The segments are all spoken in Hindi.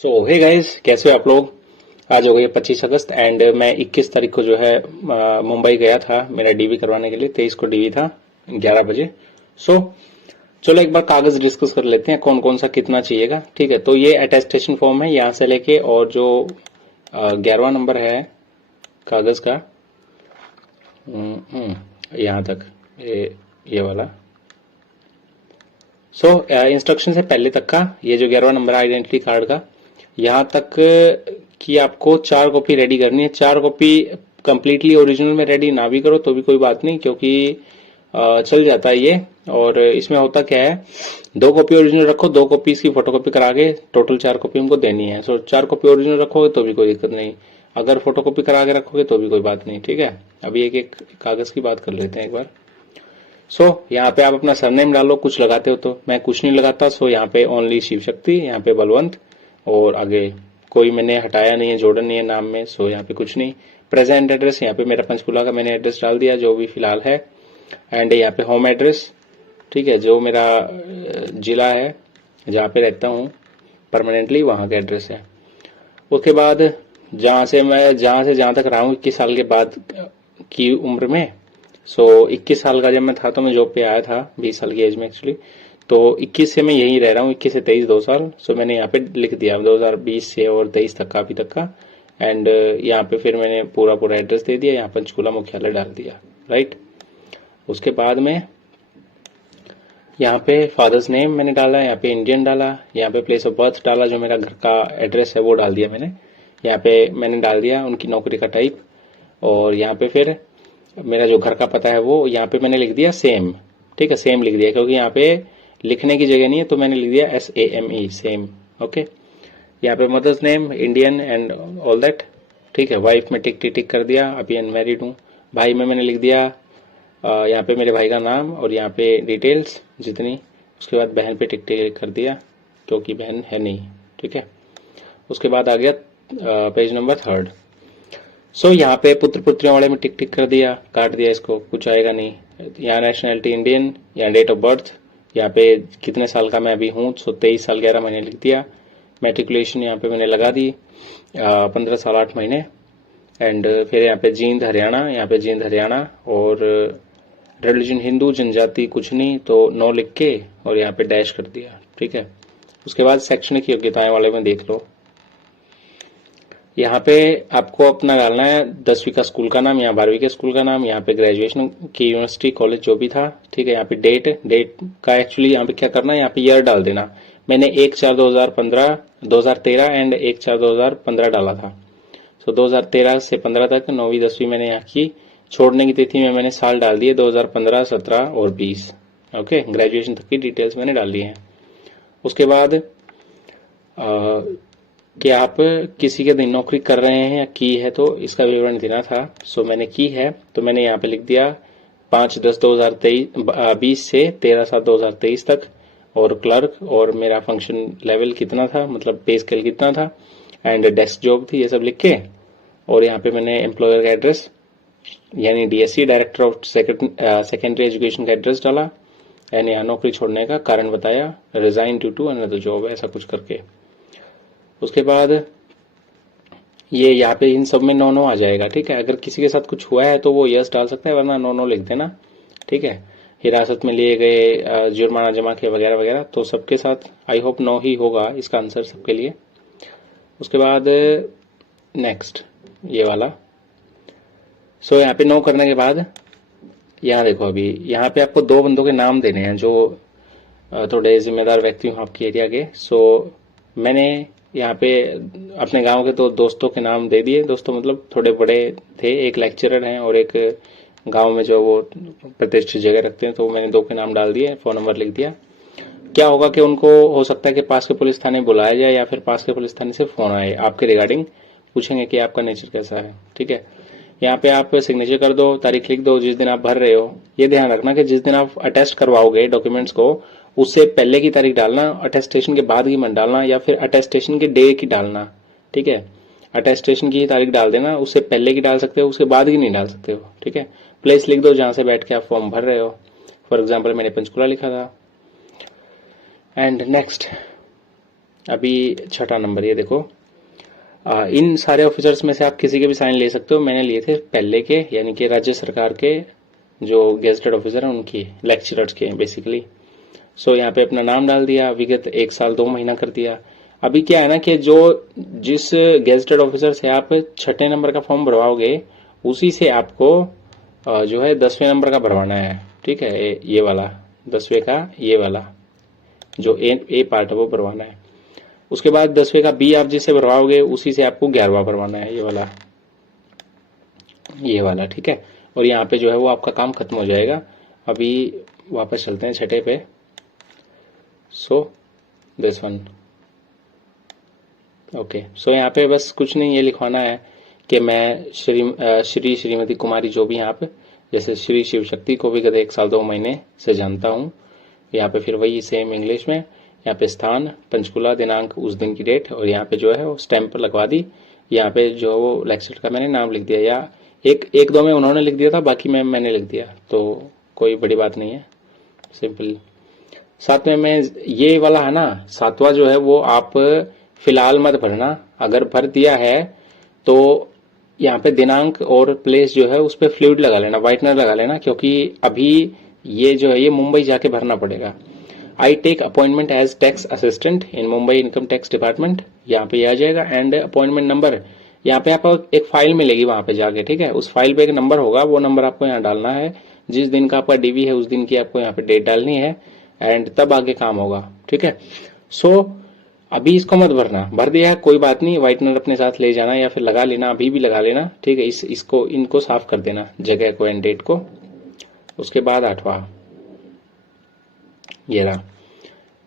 सो हे गाइस, कैसे हो आप लोग। आज हो गई 25 अगस्त एंड मैं 21 तारीख को जो है मुंबई गया था मेरा डीवी करवाने के लिए। 23 को डीवी था 11 बजे। सो चलो एक बार कागज डिस्कस कर लेते हैं कौन कौन सा कितना चाहिएगा। ठीक है, तो ये अटेस्टेशन फॉर्म है यहाँ से लेके और जो 11वां नंबर है कागज का यहाँ तक ये वाला। सो इंस्ट्रक्शन से पहले तक का ये जो 11वां नंबर है आइडेंटिटी कार्ड का, यहाँ तक कि आपको 4 कॉपी रेडी करनी है। 4 कॉपी कंप्लीटली ओरिजिनल में रेडी ना भी करो तो भी कोई बात नहीं, क्योंकि चल जाता है ये। और इसमें होता क्या है, 2 कॉपी ओरिजिनल रखो, 2 कॉपी इसकी फोटोकॉपी करा के टोटल 4 कॉपी उनको देनी है। सो 4 कॉपी ओरिजिनल रखोगे तो भी कोई दिक्कत नहीं, अगर फोटोकॉपी करा के रखोगे तो भी कोई बात नहीं। ठीक है, अभी एक एक कागज की बात कर लेते हैं एक बार। यहाँ पे आप अपना सरनेम डालो, कुछ लगाते हो तो। मैं कुछ नहीं लगाता। यहाँ पे ओनली शिव शक्ति, यहाँ पे बलवंत, और आगे कोई मैंने हटाया नहीं है, जोड़ा नहीं है नाम में। यहाँ पे कुछ नहीं। प्रेजेंट एड्रेस यहाँ पे मेरा पंचकुला का मैंने एड्रेस डाल दिया जो भी फिलहाल है। एंड यहाँ पे होम एड्रेस, ठीक है, जो मेरा जिला है जहाँ पे रहता हूँ परमानेंटली, वहां का एड्रेस है। उसके बाद जहां से जहां तक रहा हूँ 21 साल के बाद की उम्र में। 21 साल का जब मैं था तो मैं जॉब पे आया था 20 साल की एज में एक्चुअली। तो 21 से मैं यहीं रह रहा हूँ, 21 से 23 2 साल। मैंने यहाँ पे लिख दिया 2020 से और 23 तक का अभी तक का। एंड यहाँ पे फिर मैंने पूरा पूरा एड्रेस दे दिया, यहाँ पंचकूला मुख्यालय डाल दिया। राइट, उसके बाद में यहाँ पे फादर्स नेम मैंने डाला, यहाँ पे इंडियन डाला, यहाँ पे प्लेस ऑफ बर्थ डाला, जो मेरा घर का एड्रेस है वो डाल दिया मैंने। यहाँ पे मैंने डाल दिया उनकी नौकरी का टाइप, और यहाँ पे फिर मेरा जो घर का पता है वो यहाँ पे मैंने लिख दिया सेम। ठीक है, सेम लिख दिया क्योंकि यहाँ पे लिखने की जगह नहीं है, तो मैंने लिख दिया SAME, सेम। ओके, यहाँ पे mother's name Indian and all that. ठीक है, वाइफ में टिक टिक टिक कर दिया, अभी अनमैरिड हूँ। भाई में मैंने लिख दिया यहाँ पे मेरे भाई का नाम और यहाँ पे डिटेल्स जितनी। उसके बाद बहन पे टिक टिक कर दिया क्योंकि बहन है नहीं। ठीक है, उसके बाद आ गया पेज नंबर 3। यहाँ पे पुत्र पुत्रियों वाले में टिक टिक कर दिया, काट दिया, इसको कुछ आएगा नहीं। यहाँ नेशनैलिटी इंडियन, यहाँ डेट ऑफ बर्थ, यहाँ पे कितने साल का मैं अभी हूँ, 23 साल 11 महीने लिख दिया। मैट्रिकुलेशन यहाँ पे मैंने लगा दी 15 साल 8 महीने। एंड फिर यहाँ पे जींद हरियाणा, यहाँ पे जींद हरियाणा, और रिलीजन हिंदू, जनजाति कुछ नहीं, तो नो लिख के और यहाँ पे डैश कर दिया। ठीक है, उसके बाद शैक्षणिक योग्यताएं वाले में देख लो। यहाँ पे आपको अपना डालना है 10वीं का स्कूल का नाम, यहाँ 12वीं के स्कूल का नाम, यहाँ पे ग्रेजुएशन की यूनिवर्सिटी कॉलेज जो भी था। ठीक है, यहाँ पे डेट का एक्चुअली यहाँ पे क्या करना है, यहाँ पे ईयर डाल देना। मैंने 1/4/2013 एंड 1/4/2015 डाला था। 2013 से 15 तक 9वीं 10वीं मैंने यहाँ की। छोड़ने की तिथि में मैंने साल डाल दिए 2015, 17 और 20। ओके, ग्रेजुएशन तक की डिटेल्स मैंने डाल दी है। उसके बाद कि आप किसी के दिन नौकरी कर रहे हैं या की है तो इसका विवरण देना था। मैंने की है तो मैंने यहाँ पे लिख दिया 5/10/2023 से 13/7/2023 तक, और क्लर्क, और मेरा फंक्शन लेवल कितना था, मतलब पे स्केल कितना था, एंड डेस्क जॉब थी, ये सब लिख के। और यहाँ पे मैंने एम्प्लॉयर का एड्रेस यानी DSC director of secondary education का एड्रेस डाला। एंड यहाँ नौकरी छोड़ने का कारण बताया, resign due to another job, ऐसा कुछ करके। उसके बाद ये यहाँ पे इन सब में नो आ जाएगा। ठीक है, अगर किसी के साथ कुछ हुआ है तो वो यस डाल सकता है, वरना नो लिख देना। ठीक है, हिरासत में लिए गए, जुर्माना जमा किया वगैरह वगैरह, तो सबके साथ आई होप नो ही होगा इसका आंसर सबके लिए। उसके बाद नेक्स्ट ये वाला। यहाँ पे नो करने के बाद यहाँ देखो, अभी यहाँ पे आपको 2 बंदों के नाम देने हैं जो थोड़े जिम्मेदार व्यक्ति हूँ आपके एरिया के। मैंने यहाँ पे अपने गांव के 2 दोस्तों के नाम दे दिए। दोस्तों मतलब थोड़े बड़े थे, एक लेक्चरर हैं और एक गांव में जो वो प्रतिष्ठित जगह रखते हैं, तो मैंने 2 के नाम डाल दिए, फोन नंबर लिख दिया। क्या होगा कि उनको हो सकता है कि पास के पुलिस थाने बुलाया जाए या फिर पास के पुलिस थाने से फोन आए आपके रिगार्डिंग, पूछेंगे कि आपका नेचर कैसा है। ठीक है, यहाँ पे आप सिग्नेचर कर दो, तारीख लिख दो जिस दिन आप भर रहे हो। ये ध्यान रखना कि जिस दिन आप अटेस्ट करवाओगे डॉक्यूमेंट्स को, उससे पहले की तारीख डालना, अटेस्टेशन के बाद की मत डालना, या फिर अटेस्टेशन के डे की डालना। ठीक है, अटेस्टेशन की तारीख डाल देना, उससे पहले की डाल सकते हो, उसके बाद की नहीं डाल सकते हो। ठीक है, प्लेस लिख दो जहां से बैठ के आप फॉर्म भर रहे हो। फॉर एग्जाम्पल मैंने पंचकुला लिखा था। एंड नेक्स्ट अभी छठा नंबर, ये देखो, इन सारे ऑफिसर्स में से आप किसी के भी साइन ले सकते हो। मैंने लिए थे पहले के, यानी कि राज्य सरकार के जो गेजेटेड ऑफिसर हैं उनकी, लेक्चरर्स के बेसिकली। सो यहाँ पे अपना नाम डाल दिया, विगत 1 साल 2 महीना कर दिया। अभी क्या है ना कि जो जिस गेजेटेड ऑफिसर से आप छठे नंबर का फॉर्म भरवाओगे उसी से आपको जो है 10वें नंबर का भरवाना है। ठीक है, ये वाला 10वें का, ये वाला जो ए पार्ट है वो भरवाना है। उसके बाद 10वें का बी आप जिससे भरवाओगे उसी से आपको 11वां भरवाना है, ये वाला, ये वाला। ठीक है, और यहाँ पे जो है वो आपका काम खत्म हो जाएगा। अभी वापस चलते हैं छठे पे। So this one, okay. So यहाँ पे बस कुछ नहीं, ये लिखवाना है कि मैं श्री श्रीमती कुमारी जो भी आप, जैसे श्री शिव शक्ति को विगत 1 साल 2 महीने से जानता हूँ। यहाँ पे फिर वही सेम इंग्लिश में, यहाँ पे स्थान पंचकुला, दिनांक उस दिन की डेट, और यहाँ पे जो है वो स्टैंप लगवा दी। यहाँ पे जो वो लेक्चर का मैंने नाम लिख दिया, या एक दो में उन्होंने लिख दिया था, बाकी में मैंने लिख दिया, तो कोई बड़ी बात नहीं है, सिंपल। सातवें में ये वाला है ना, सातवां जो है वो आप फिलहाल मत भरना। अगर भर दिया है तो यहाँ पे दिनांक और प्लेस जो है उस पर फ्लूइड लगा लेना, व्हाइटनर लगा लेना, क्योंकि अभी ये जो है ये मुंबई जाके भरना पड़ेगा। I take appointment as tax assistant in Mumbai income tax department, यहाँ पे आ जाएगा। एंड अपॉइंटमेंट नंबर यहाँ पे आपको एक फाइल मिलेगी वहां पे जाके, ठीक है, उस फाइल पे एक नंबर होगा, वो नंबर आपको यहाँ डालना है। जिस दिन का आपका डीवी है उस दिन की आपको यहाँ पे डेट डालनी है, एंड तब आगे काम होगा। ठीक है, सो अभी इसको मत भरना, भर दिया है कोई बात नहीं, व्हाइटनर अपने साथ ले जाना या फिर लगा लेना, अभी भी लगा लेना। ठीक है, इसको इनको साफ कर देना, जगह को एंड डेट को। उसके बाद 8वां, ये रहा।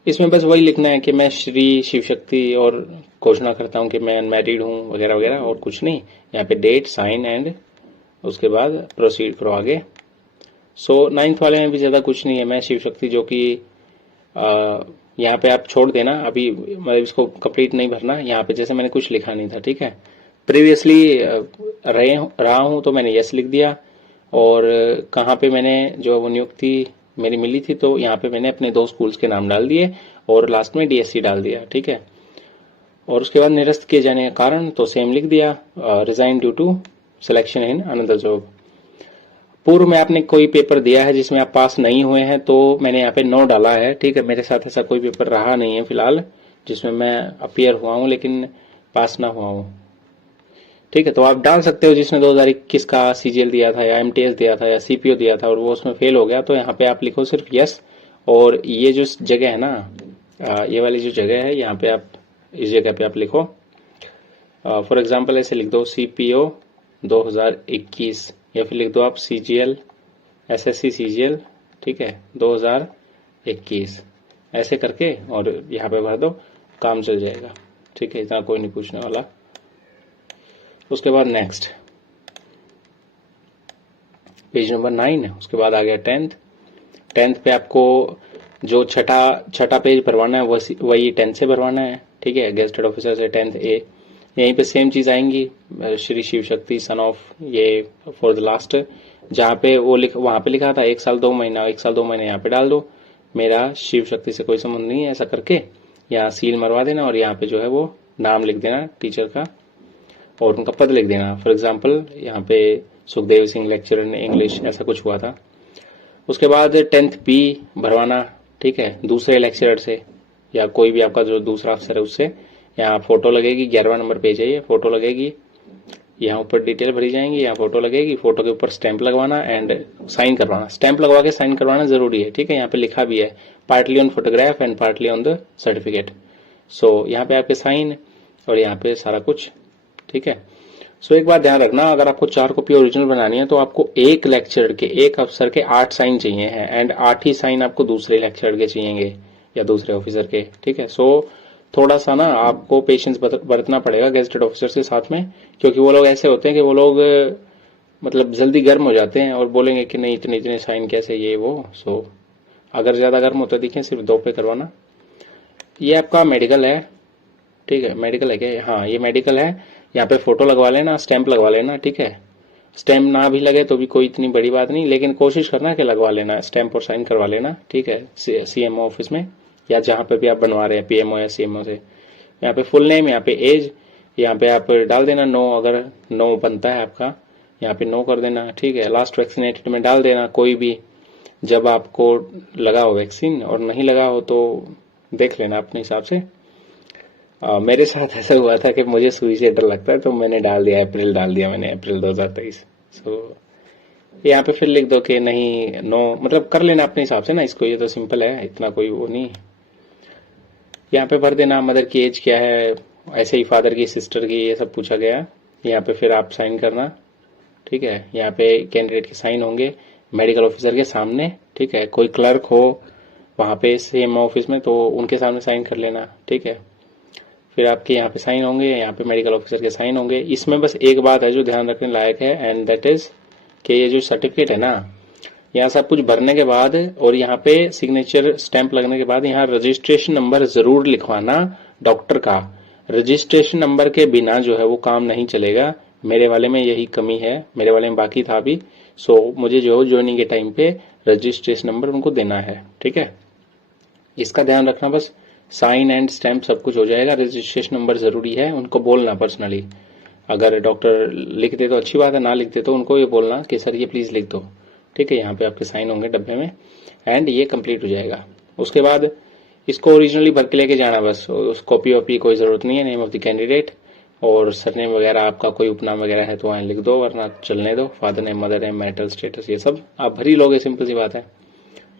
इसमें बस वही लिखना है कि मैं श्री शिव शक्ति और घोषणा करता हूं कि मैं अनमैरिड हूं, वगैरह वगैरह, और कुछ नहीं। यहाँ पे डेट, साइन, एंड उसके बाद प्रोसीड करो आगे। सो 9th वाले में भी ज्यादा कुछ नहीं है। मैं शिव शक्ति जो कि यहाँ पे आप छोड़ देना अभी, मतलब इसको कंप्लीट नहीं भरना। यहाँ पे जैसे मैंने कुछ लिखा नहीं था, ठीक है, प्रीवियसली रहा हूं तो मैंने यस लिख दिया। और कहाँ पे मैंने जो वो नियुक्ति मेरी मिली थी, तो यहाँ पे मैंने अपने 2 स्कूल्स के नाम डाल दिए और लास्ट में डीएससी डाल दिया। ठीक है, और उसके बाद निरस्त किए जाने का कारण तो सेम लिख दिया, resign due to selection in another job. पूर्व में आपने कोई पेपर दिया है जिसमें आप पास नहीं हुए हैं, तो मैंने यहाँ पे नो डाला है। ठीक है, मेरे साथ ऐसा कोई पेपर रहा नहीं है फिलहाल जिसमें मैं अपियर हुआ हूँ लेकिन पास ना हुआ हूँ। ठीक है, तो आप डाल सकते हो जिसने 2021 का सीजीएल दिया था या एमटीएस दिया था या सीपीओ दिया था और वो उसमें फेल हो गया, तो यहाँ पे आप लिखो सिर्फ यस। और ये जो जगह है ना, ये वाली जो जगह है, यहाँ पे आप इस जगह पे आप लिखो, फॉर एग्जाम्पल ऐसे लिख दो सीपीओ 2021, या फिर लिख दो आप सीजीएल, एसएससी सीजीएल, ठीक है, 2021, ऐसे करके और यहाँ पे भर दो, काम चल जाएगा। ठीक है, इतना कोई नहीं पूछने वाला। उसके बाद नेक्स्ट पेज नंबर 9, उसके बाद आ गया 10th पे आपको जो छठा पेज भरवाना है वही 10th से भरवाना है। ठीक है, गेजेटेड ऑफिसर से 10th ए, यहीं पे सेम चीज आएंगी, श्री शिव शक्ति सन ऑफ, ये फॉर द लास्ट, जहाँ पे वो वहां पे लिखा था 1 साल 2 महीना, 1 साल 2 महीने यहाँ पे डाल दो, मेरा शिव शक्ति से कोई संबंध नहीं है, ऐसा करके यहाँ सील मरवा देना और यहाँ पे जो है वो नाम लिख देना टीचर का और उनका पद लिख देना। फॉर एग्जाम्पल यहाँ पे Sukhdev Singh lecturer in English, ऐसा कुछ हुआ था। उसके बाद 10th बी भरवाना, ठीक है, दूसरे लेक्चरर से या कोई भी आपका जो दूसरा अफसर है उससे। यहाँ फोटो लगेगी, 11वां नंबर पेज है ये, फोटो लगेगी, यहाँ ऊपर डिटेल भरी जाएंगी, यहाँ फोटो लगेगी, फोटो के ऊपर स्टैंप लगवाना एंड साइन करवाना, स्टैंप लगवा के साइन करवाना जरूरी है। ठीक है, यहाँ पे लिखा भी है partly on photograph and partly on the certificate. So यहाँ पे आपके साइन और यहाँ पे सारा कुछ। ठीक है, सो एक बात ध्यान रखना, अगर आपको 4 कॉपी ओरिजिनल बनानी है तो आपको एक लेक्चर के, एक अफसर के 8 साइन चाहिए हैं एंड 8 ही साइन आपको दूसरे लेक्चर के चाहिएंगे या दूसरे ऑफिसर के। ठीक है, सो थोड़ा सा ना आपको पेशेंस बरतना पड़ेगा गेजेटेड ऑफिसर के साथ में, क्योंकि वो लोग ऐसे होते हैं कि वो लोग मतलब जल्दी गर्म हो जाते हैं और बोलेंगे कि नहीं इतने इतने साइन कैसे, ये वो। सो अगर ज्यादा गर्म होता दिखे सिर्फ 2 पे करवाना। ये आपका मेडिकल है, ठीक है, मेडिकल है क्या, हाँ ये मेडिकल है। यहाँ पे फोटो लगवा लेना, स्टैंप लगवा लेना। ठीक है, स्टैंप ना भी लगे तो भी कोई इतनी बड़ी बात नहीं, लेकिन कोशिश करना कि लगवा लेना, स्टैंप और साइन करवा लेना। ठीक है, सीएमओ ऑफिस में या जहां पे भी आप बनवा रहे हैं, पीएमओ या सीएमओ से। यहाँ पे फुल नेम, यहाँ पे एज, यहाँ पे आप डाल देना नो, अगर नो बनता है आपका यहाँ पे नो कर देना, ठीक है। लास्ट वैक्सीनेटेड में डाल देना कोई भी, जब आपको लगा हो वैक्सीन, और नहीं लगा हो तो देख लेना अपने हिसाब से। मेरे साथ ऐसा हुआ था कि मुझे सुई से डर लगता है तो मैंने डाल दिया अप्रैल, डाल दिया मैंने अप्रैल 2023। सो यहाँ पे फिर लिख दो कि नहीं नो, मतलब कर लेना अपने हिसाब से ना इसको, ये तो सिंपल है, इतना कोई वो नहीं। यहाँ पे भर देना मदर की एज क्या है, ऐसे ही फादर की, सिस्टर की, ये सब पूछा गया। यहाँ पे फिर आप साइन करना, ठीक है। यहाँ पे कैंडिडेट के साइन होंगे मेडिकल ऑफिसर के सामने, ठीक है। कोई क्लर्क हो वहाँ पे सेम ऑफिस में तो उनके सामने साइन कर लेना, ठीक है। फिर आपके यहाँ पे साइन होंगे, यहाँ पे मेडिकल ऑफिसर के साइन होंगे। इसमें बस एक बात है जो ध्यान रखने लायक है, एंड दैट इज कि ये जो सर्टिफिकेट है ना, यहाँ सब कुछ भरने के बाद और यहाँ पे सिग्नेचर स्टैंप लगने के बाद यहाँ रजिस्ट्रेशन नंबर जरूर लिखवाना डॉक्टर का। रजिस्ट्रेशन नंबर के बिना जो है वो काम नहीं चलेगा। मेरे वाले में यही कमी है, मेरे वाले में बाकी था भी। सो मुझे जो ज्वाइनिंग के टाइम पे रजिस्ट्रेशन नंबर उनको देना है, ठीक है। इसका ध्यान रखना बस, साइन एंड स्टैंप सब कुछ हो जाएगा, रजिस्ट्रेशन नंबर जरूरी है, उनको बोलना पर्सनली। अगर डॉक्टर लिख दे तो अच्छी बात है, ना लिख दे तो उनको ये बोलना कि सर ये प्लीज लिख दो, ठीक है। यहाँ पे आपके साइन होंगे डब्बे में, एंड ये कंप्लीट हो जाएगा। उसके बाद इसको ओरिजिनली भर के लेके जाना बस, उस कॉपी वॉपी कोई जरूरत नहीं है। नेम ऑफ द कैंडिडेट और सरनेम वगैरह, आपका कोई उपनाम वगैरह है तो वहां लिख दो, वरना चलने दो। Father name, mother name, marital status, ये सब आप भर ही लोगे, सिंपल सी बात है,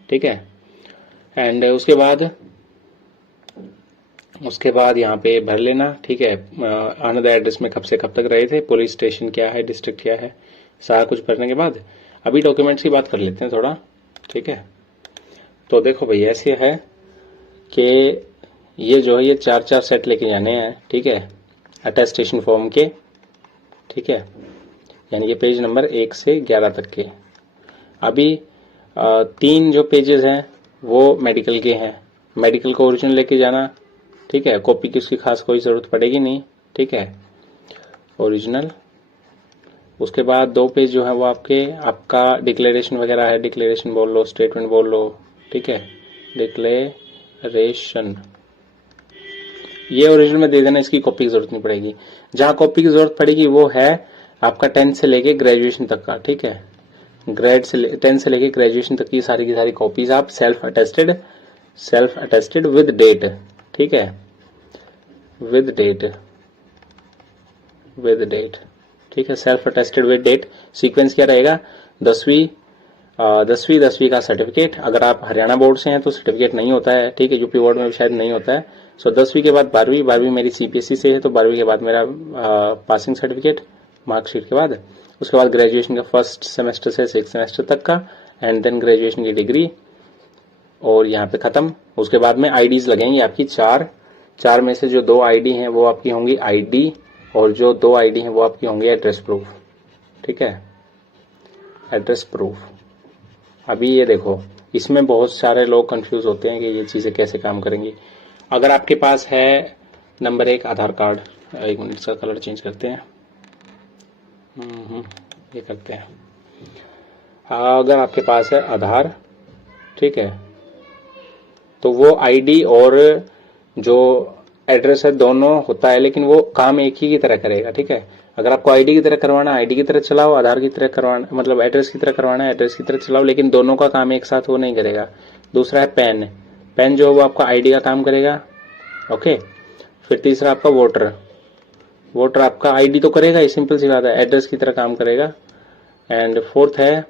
ठीक है। एंड उसके बाद यहाँ पे भर लेना, ठीक है। अनदर एड्रेस में कब से कब तक रहे थे, पुलिस स्टेशन क्या है, डिस्ट्रिक्ट क्या है, सारा कुछ भरने के बाद अभी डॉक्यूमेंट्स की बात कर लेते हैं थोड़ा, ठीक है। तो देखो भाई ऐसे है कि ये जो है ये 4-4 सेट लेके जाने हैं, ठीक है, अटेस्टेशन फॉर्म के, ठीक है। यानी कि पेज नंबर 1 से 11 तक के। अभी 3 जो पेजेस हैं वो मेडिकल के हैं। मेडिकल को ओरिजिनल लेके जाना, ठीक है। कॉपी की उसकी खास कोई जरूरत पड़ेगी नहीं, ठीक है, ओरिजिनल। उसके बाद 2 पेज जो है वो आपका डिक्लेरेशन वगैरह है, डिक्लेरेशन बोल लो, स्टेटमेंट बोल लो, ठीक है, डिक्लेरेशन। ये ओरिजिनल में दे देना, इसकी कॉपी की जरूरत नहीं पड़ेगी। जहां कॉपी की जरूरत पड़ेगी वो है आपका 10 से लेके ग्रेजुएशन तक का, ठीक है। 10 से लेके ग्रेजुएशन तक की सारी कॉपीज आप सेल्फ अटेस्टेड विद डेट, ठीक है, विद डेट, ठीक है, self attested with date. Sequence क्या रहेगा, 10वीं का सर्टिफिकेट। अगर आप हरियाणा बोर्ड से हैं तो सर्टिफिकेट नहीं होता है, ठीक है, यूपी बोर्ड में शायद नहीं होता है। सो 10वीं के बाद 12वीं मेरी सीपीएसई से है तो 12वीं के बाद मेरा पासिंग सर्टिफिकेट मार्कशीट के बाद। उसके बाद ग्रेजुएशन का फर्स्ट सेमेस्टर से 6th सेमेस्टर तक का, एंड देन ग्रेजुएशन की डिग्री, और यहाँ पे खत्म। उसके बाद में आईडीज लगेंगी आपकी 4 में से जो 2 आईडी हैं वो आपकी होंगी आईडी, और जो 2 आईडी हैं वो आपकी होंगी एड्रेस प्रूफ, ठीक है, एड्रेस प्रूफ। अभी ये देखो, इसमें बहुत सारे लोग कंफ्यूज होते हैं कि ये चीजें कैसे काम करेंगी। अगर आपके पास है नंबर 1 आधार कार्ड, 1 मिनट इसका कलर चेंज करते हैं, ये करते हैं। अगर आपके पास है आधार, ठीक है, तो वो आईडी और जो एड्रेस है दोनों होता है, लेकिन वो काम एक ही की तरह करेगा, ठीक है। अगर आपको आईडी की तरह करवाना, आईडी की तरह चलाओ, आधार की तरह करवाना, मतलब एड्रेस की तरह करवाना है, एड्रेस की तरह चलाओ, लेकिन दोनों का काम एक साथ वो नहीं करेगा। दूसरा है पेन जो है वो आपका आईडी का काम करेगा, ओके। फिर तीसरा आपका वोटर आपका आईडी तो करेगा ही, सिंपल सी बात है, एड्रेस की तरह काम करेगा। एंड फोर्थ है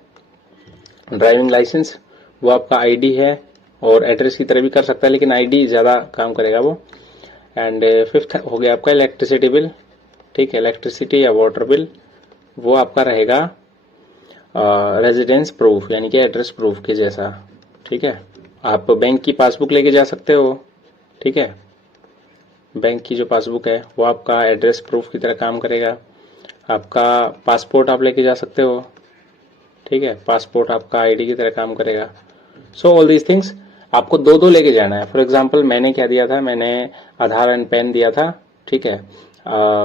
ड्राइविंग लाइसेंस, वो आपका आईडी है और एड्रेस की तरह भी कर सकता है, लेकिन आईडी ज्यादा काम करेगा वो। एंड फिफ्थ हो गया आपका इलेक्ट्रिसिटी बिल, ठीक है, इलेक्ट्रिसिटी या वाटर बिल, वो आपका रहेगा रेजिडेंस प्रूफ, यानी कि एड्रेस प्रूफ के जैसा, ठीक है। आप बैंक की पासबुक लेके जा सकते हो, ठीक है, बैंक की जो पासबुक है वो आपका एड्रेस प्रूफ की तरह काम करेगा। आपका पासपोर्ट आप लेके जा सकते हो, ठीक है, पासपोर्ट आपका आईडी की तरह काम करेगा। सो ऑल दीज थिंग्स आपको 2 लेके जाना है। फॉर एग्जाम्पल मैंने क्या दिया था, मैंने आधार एंड पेन दिया था, ठीक है।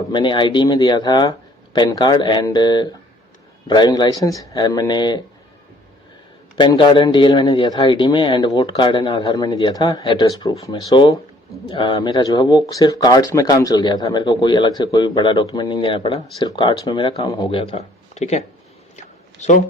मैंने आईडी में दिया था PAN card and driving licence, and मैंने पेन कार्ड एंड डीएल मैंने दिया था आईडी में, and vote card and Aadhaar मैंने दिया था एड्रेस प्रूफ में। सो मेरा जो है वो सिर्फ कार्ड्स में काम चल गया था, मेरे को कोई अलग से कोई बड़ा डॉक्यूमेंट नहीं देना पड़ा, सिर्फ कार्ड्स में मेरा काम हो गया था। ठीक है, सो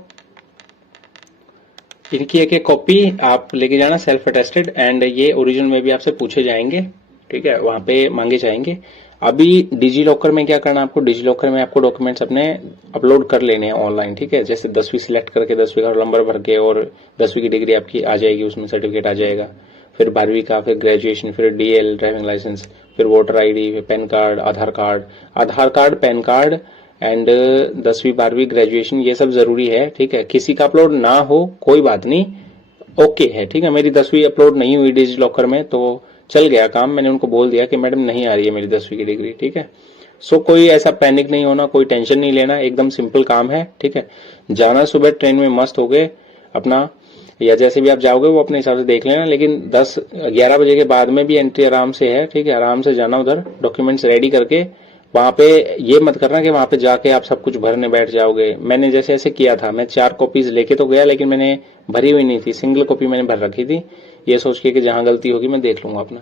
इनकी एक एक कॉपी आप लेके जाना सेल्फ अटेस्टेड, एंड ये ओरिजिनल में भी आपसे पूछे जाएंगे। ठीक है, वहां पे मांगे जाएंगे। अभी डिजी लॉकर में क्या करना है आपको, डिजी लॉकर में आपको डॉक्यूमेंट्स अपने अपलोड कर लेने हैं ऑनलाइन। ठीक है, जैसे 10वीं सिलेक्ट करके 10वीं का नंबर भर के और 10वीं की डिग्री आपकी आ जाएगी, उसमें सर्टिफिकेट आ जाएगा। फिर 12वीं का, फिर ग्रेजुएशन, फिर डीएल ड्राइविंग लाइसेंस, फिर वोटर आईडी, फिर pan card, Aadhaar card, pan card and 10वीं 12वीं ग्रेजुएशन, ये सब जरूरी है। ठीक है, किसी का अपलोड ना हो कोई बात नहीं, ओके है। ठीक है, मेरी 10वीं अपलोड नहीं हुई डिजी लॉकर में तो चल गया काम, मैंने उनको बोल दिया कि मैडम नहीं आ रही है मेरी 10वीं की डिग्री। ठीक है, सो कोई ऐसा पैनिक नहीं होना, कोई टेंशन नहीं लेना, एकदम सिंपल काम है। ठीक है, जाना सुबह ट्रेन में मस्त हो गए अपना, या जैसे भी आप जाओगे वो अपने हिसाब से देख लेना, लेकिन 10-11 बजे के बाद में भी एंट्री आराम से है। ठीक है, आराम से जाना उधर, डॉक्यूमेंट्स रेडी करके। वहां पे ये मत करना कि वहां पे जाके आप सब कुछ भरने बैठ जाओगे। मैंने जैसे ऐसे किया था, मैं 4 कॉपीज लेके तो गया, लेकिन मैंने भरी हुई नहीं थी, सिंगल कॉपी मैंने भर रखी थी, ये सोच के कि जहां गलती होगी मैं देख लूंगा अपना।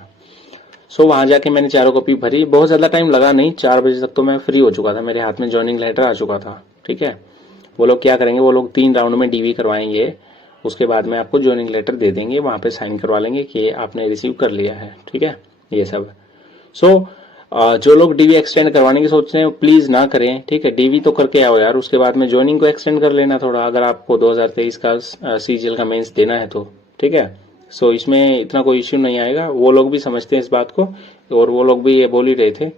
सो वहां जाके मैंने चारों कॉपी भरी, बहुत ज्यादा टाइम लगा नहीं, 4 बजे तक तो मैं फ्री हो चुका था, मेरे हाथ में ज्वाइनिंग लेटर आ चुका था। ठीक है, वो लोग क्या करेंगे, वो लोग 3 राउंड में डीवी करवाएंगे, उसके बाद में आपको ज्वाइनिंग लेटर दे देंगे, वहां पे साइन करवा लेंगे कि आपने रिसीव कर लिया है। ठीक है, ये सब। सो जो लोग डीवी एक्सटेंड करवाने की सोच रहे हैं प्लीज ना करें। ठीक है, डीवी तो करके आओ यार, उसके बाद में ज्वाइनिंग को एक्सटेंड कर लेना थोड़ा, अगर आपको 2023 का सीजीएल का मेंस देना है तो। ठीक है, सो इसमें इतना कोई इश्यू नहीं आएगा, वो लोग भी समझते हैं इस बात को, और वो लोग भी ये बोल ही रहे थे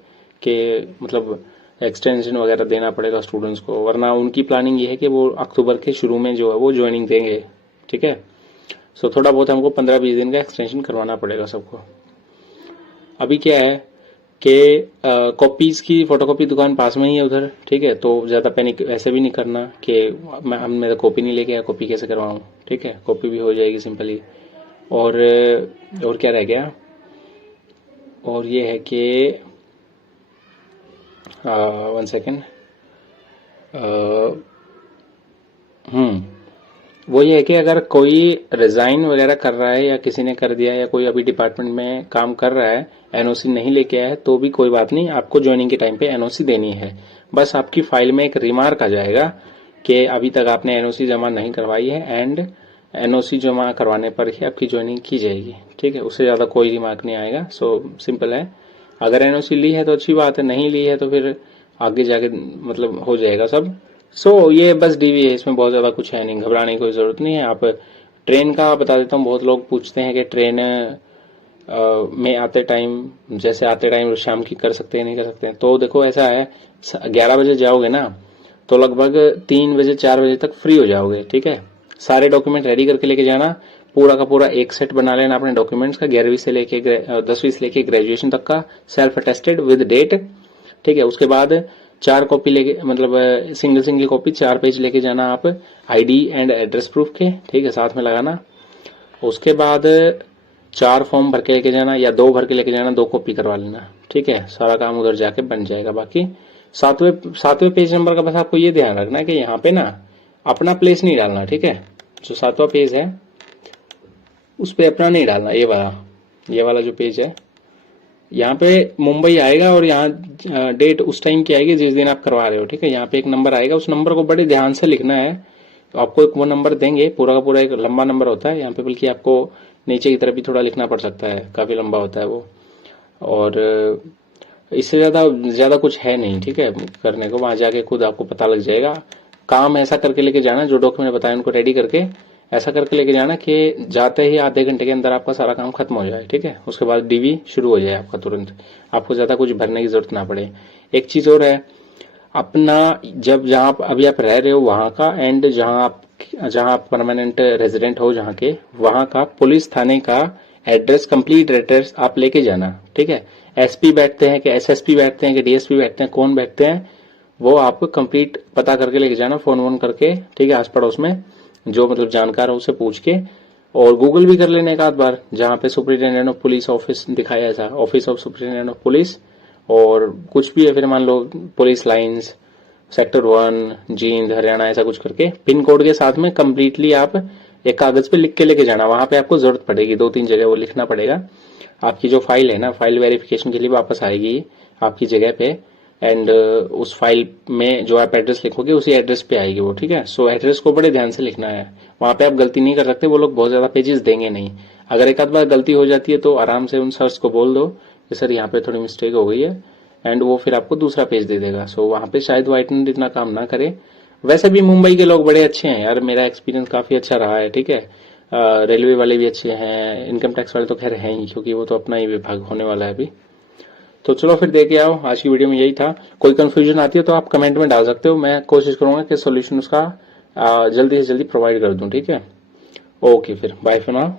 कि मतलब एक्सटेंशन वगैरह देना पड़ेगा स्टूडेंट्स को, वरना उनकी प्लानिंग ये है कि वो अक्टूबर के शुरू में जो है वो ज्वाइनिंग देंगे। ठीक है, सो थोड़ा बहुत हमको 15-20 दिन का एक्सटेंशन करवाना पड़ेगा सबको। अभी क्या है कि कॉपीज की फोटोकॉपी दुकान पास में ही है उधर। ठीक है, तो ज्यादा पैनिक ऐसे भी नहीं करना कि मेरा कॉपी नहीं लेके आया, कॉपी कैसे करवाऊं। ठीक है, कॉपी भी हो जाएगी सिंपली। और क्या रह गया, और ये है कि 1 सेकेंड, वो ये है कि अगर कोई रिजाइन वगैरह कर रहा है या किसी ने कर दिया, या कोई अभी डिपार्टमेंट में काम कर रहा है, एनओसी नहीं लेके आया है, तो भी कोई बात नहीं, आपको ज्वाइनिंग के टाइम पे एनओसी देनी है। बस आपकी फाइल में एक रिमार्क आ जाएगा कि अभी तक आपने एनओसी जमा नहीं करवाई है, एंड एनओसी जमा करवाने पर ही आपकी ज्वाइनिंग की जाएगी। ठीक है, उससे ज्यादा कोई रिमार्क नहीं आएगा। सो सिंपल है, अगर एनओसी ली है तो अच्छी बात है, नहीं ली है तो फिर आगे जाके मतलब हो जाएगा सब। सो ये बस डीवी है, इसमें बहुत ज्यादा कुछ है नहीं, घबराने की कोई जरूरत नहीं है। आप ट्रेन का बता देता हूँ, बहुत लोग पूछते हैं कि ट्रेन में आते टाइम, जैसे आते टाइम शाम की कर सकते हैं नहीं कर सकते हैं, तो देखो ऐसा है, 11 बजे जाओगे ना तो लगभग 3 बजे 4 बजे तक फ्री हो जाओगे। ठीक है, सारे डॉक्यूमेंट रेडी करके लेके जाना, पूरा का पूरा एक सेट बना लेना अपने डॉक्यूमेंट्स का, 11वीं से लेके 10वीं से लेके ग्रेजुएशन तक का, सेल्फ अटेस्टेड विद डेट। ठीक है, उसके बाद 4 कॉपी लेके, मतलब सिंगल कॉपी 4 पेज लेके जाना आप, आईडी एंड एड्रेस प्रूफ के। ठीक है, साथ में लगाना। उसके बाद 4 फॉर्म भर के लेके जाना, या 2 भर के लेके जाना, 2 कॉपी करवा लेना। ठीक है, सारा काम उधर जाके बन जाएगा। बाकी 7वें पेज नंबर का बस आपको ये ध्यान रखना है कि यहाँ पे ना अपना प्लेस नहीं डालना। ठीक है, जो 7वां पेज है उस पे अपना नहीं डालना, ये वाला जो पेज है, यहाँ पे मुंबई आएगा और यहाँ डेट उस टाइम की आएगी जिस दिन आप करवा रहे हो। ठीक है, यहाँ पे एक नंबर आएगा, उस नंबर को बड़े ध्यान से लिखना है। तो आपको एक वो नंबर देंगे, पूरा का पूरा एक लंबा नंबर होता है यहाँ पे, बल्कि आपको नीचे की तरफ भी थोड़ा लिखना पड़ सकता है, काफी लंबा होता है वो। और इससे ज्यादा कुछ है नहीं। ठीक है, करने को वहां जाके खुद आपको पता लग जाएगा। काम ऐसा करके लेके जाना, जो डॉक्यूमेंट बताए उनको रेडी करके ऐसा करके लेके जाना कि जाते ही आधे घंटे के अंदर आपका सारा काम खत्म हो जाए। ठीक है, उसके बाद डीवी शुरू हो जाए आपका तुरंत, आपको ज्यादा कुछ भरने की जरूरत ना पड़े। एक चीज और है, अपना जब जहां अभी आप रह रहे हो वहां का, एंड जहां आप परमानेंट रेजिडेंट हो जहां के, वहां का पुलिस थाने का एड्रेस, कंप्लीट एड्रेस आप लेके जाना। ठीक है, एसपी बैठते हैं कि एसएसपी बैठते हैं कि डीएसपी बैठते हैं, कौन बैठते हैं, वो आप कंप्लीट पता करके लेके जाना, फोन वोन करके। ठीक है, आस पड़ोस में जो मतलब जानकार हो उसे पूछ के, और गूगल भी कर लेने एक आध बार, जहां पे सुपरिटेंडेंट ऑफ पुलिस ऑफिस दिखाया था, office of superintendent of police, और कुछ भी है, फिर मान लो police lines sector 1 Jind Haryana, ऐसा कुछ करके पिन कोड के साथ में कंप्लीटली आप एक कागज पे लिख के लेके जाना। वहां पे आपको जरूरत पड़ेगी, 2-3 जगह वो लिखना पड़ेगा आपकी जो फाइल है ना, फाइल वेरिफिकेशन के लिए वापस आएगी आपकी जगह पे, एंड उस फाइल में जो आप एड्रेस लिखोगे उसी एड्रेस पे आएगी वो, ठीक है। सो एड्रेस को बड़े ध्यान से लिखना है, वहां पे आप गलती नहीं कर सकते, वो लोग बहुत ज्यादा पेजेस देंगे नहीं। अगर एक आध बार गलती हो जाती है तो आराम से उन सर्स को बोल दो कि सर यहाँ पे थोड़ी मिस्टेक हो गई है, एंड वो फिर आपको दूसरा पेज दे देगा। सो वहां पे शायद वो अटेंडेंट इतना काम ना करे। वैसे भी मुंबई के लोग बड़े अच्छे हैं यार, मेरा एक्सपीरियंस काफी अच्छा रहा है, ठीक है। रेलवे वाले भी अच्छे हैं, इनकम टैक्स वाले तो खैर हैं ही, क्योंकि वो तो अपना ही विभाग होने वाला है अभी। तो चलो फिर देख के आओ, आज की वीडियो में यही था। कोई कंफ्यूजन आती है तो आप कमेंट में डाल सकते हो, मैं कोशिश करूंगा कि सोल्यूशन उसका जल्दी से जल्दी प्रोवाइड कर दूं, ठीक है। ओके, फिर बाय फॉर नाउ।